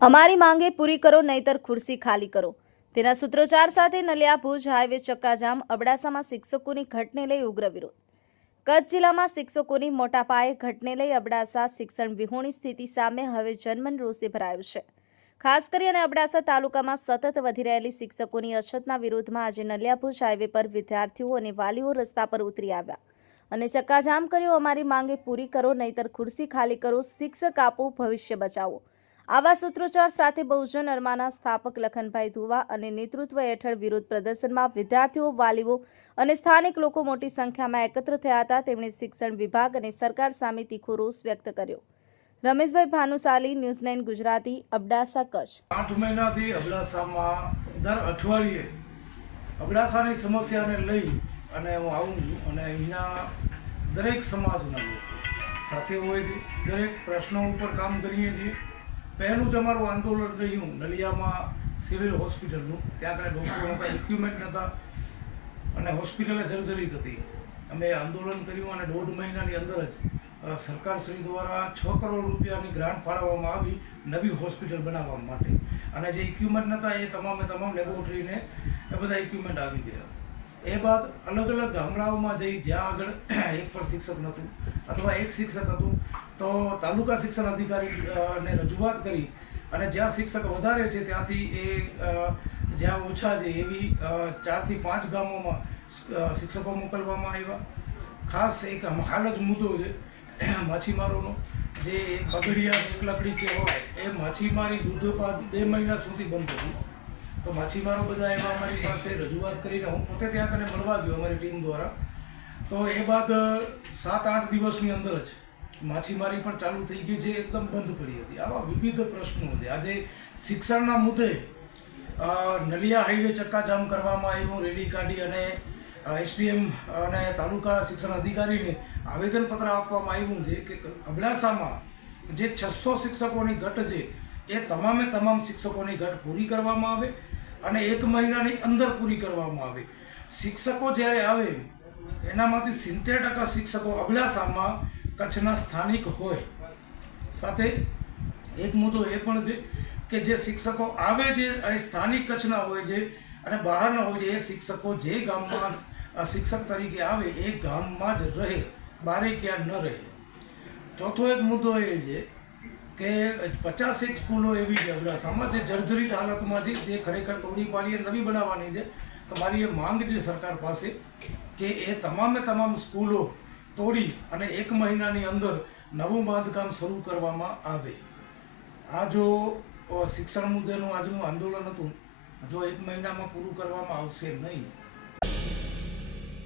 અમારી માંગે પૂરી કરો, નહીતર ખુરશી ખાલી કરો. તેના સૂત્રોચ્ચાર સાથે નલિયા ભુજ હાઈવે ચક્કાજામ અબડાસામાં શિક્ષકોની ઘટને લઈ ઉગ્ર વિરોધ. કચ્છ જિલ્લામાં શિક્ષકોની મોટા પાયે ઘટને લઈ અબડાસા શિક્ષણ વિહોણી સ્થિતિ સામે હવે જનમન રોષે ભરાયું છે. ખાસ કરી અને અબડાસા તાલુકામાં સતત વધી રહેલી શિક્ષકોની અછતના વિરોધમાં આજે નલિયાભુજ હાઈવે પર વિદ્યાર્થીઓ અને વાલીઓ રસ્તા પર ઉતરી આવ્યા. અને ચક્કાજામ કર્યો, અમારી માંગે પૂરી કરો, નહીતર ખુરશી ખાલી કરો, શિક્ષક આપો, ભવિષ્ય બચાવો. આવા સૂત્રોચ્ચાર સાથે બહુજન અરમાના સ્થાપક લખનભાઈ ધુવા અને નેતૃત્વ હેઠળ વિરોધ પ્રદર્શનમાં વિદ્યાર્થીઓ વાલીઓ અને સ્થાનિક લોકો મોટી સંખ્યામાં એકત્ર થયા હતા. તેમણે શિક્ષણ વિભાગ અને સરકાર સામે તીખો રોષ વ્યક્ત કર્યો. Rameshbhai Bhanushali, news nine Gujarati, Abdasa Kutch. આઠ મહિનાથી અબડાસામાં દર અઠવાડિયે અબડાસાની સમસ્યાને લઈ અને હું આવું છું અને અહીંના દરેક સમાજના લોકો સાથે હોય છે. દરેક પ્રશ્નો ઉપર કામ કરીએ છીએ. પહેલું જ અમારું આંદોલન રહ્યું નલિયામાં સિવિલ હોસ્પિટલનું. ત્યાં આગળ ડૉક્ટરો હતા ઇક્વિપમેન્ટ નહોતા અને હોસ્પિટલે જર્જરિત હતી. અમે આંદોલન કર્યું અને દોઢ મહિનાની અંદર જ સરકારશ્રી દ્વારા છ કરોડ રૂપિયાની ગ્રાન્ટ ફાળવવામાં આવી નવી હોસ્પિટલ બનાવવા માટે. અને જે ઇક્વિપમેન્ટ નહોતા એ તમામે તમામ લેબોરેટરીને એ બધા ઇક્વિપમેન્ટ આવી ગયા. એ બાદ અલગ અલગ ગામડાઓમાં જઈ જ્યાં આગળ એક પણ શિક્ષક નહોતું અથવા એક શિક્ષક હતું, તો તાલુકા શિક્ષણ અધિકારી ને રજૂઆત કરી અને જ્યાં શિક્ષક વધારે છે ત્યાંથી એ જ્યાં ઓછા છે એવી ચારથી પાંચ ગામોમાં શિક્ષકો મોકલવામાં આવ્યા. ખાસ એક હાલ જ મુદ્દો છે માછીમારોનો. જે પગડિયા એકલકડી કે હોય, એ માછીમારી દૂધ બે મહિના સુધી બંધ હતી. તો માછીમારો બધા એવા અમારી પાસે રજૂઆત કરીને હું પોતે ત્યાં કને મળવા ગયો અમારી ટીમ દ્વારા. તો એ બાદ સાત આઠ દિવસની અંદર જ માછીમારી પણ ચાલુ થઈ ગઈ છે એકદમ બંધ પડી હતી. આવા વિવિધ પ્રશ્નો છે. આજે શિક્ષણના મુદ્દે નલિયા હાઈવે ચક્કાજામ કરવામાં આવ્યું. રેલી કાઢી અને એસડીએમ અને તાલુકા શિક્ષણ અધિકારીને આવેદનપત્ર આપવામાં આવ્યું છે કે અબડાસામાં જે છસો શિક્ષકોની ઘટ છે, એ તમામે તમામ શિક્ષકોની ઘટ પૂરી કરવામાં આવે. અને એક મહિનાની અંદર પૂરી કરવામાં આવે. શિક્ષકો જ્યારે આવે, એનામાંથી સિત્તેર ટકા શિક્ષકો અબડાસામાં કચ્છના સ્થાનિક હોય. સાથે એક મુદ્દો એ પણ છે કે જે શિક્ષકો આવે છે એ સ્થાનિક કચ્છના હોય છે અને બહારના હોય છે, એ શિક્ષકો જે ગામમાં શિક્ષક તરીકે આવે, એ ગામમાં જ રહે, બારે ક્યાં ન રહે. ચોથો એક મુદ્દો એ છે કે પચાસેક સ્કૂલો એવી છે. અબડાસામાં જે જર્જરિત હાલતમાંથી જે ખરેખર તોડી પાડીએ નવી બનાવવાની છે, તો મારી એ માંગ છે સરકાર પાસે કે એ તમામે તમામ સ્કૂલો તોડી અને એક મહિનાની અંદર નવું બાંધકામ શરૂ કરવામાં આવે. આ જો શિક્ષણ મુદ્દેનું આજનું આંદોલન હતું, જો એક મહિનામાં પૂરું કરવામાં આવશે નહીં.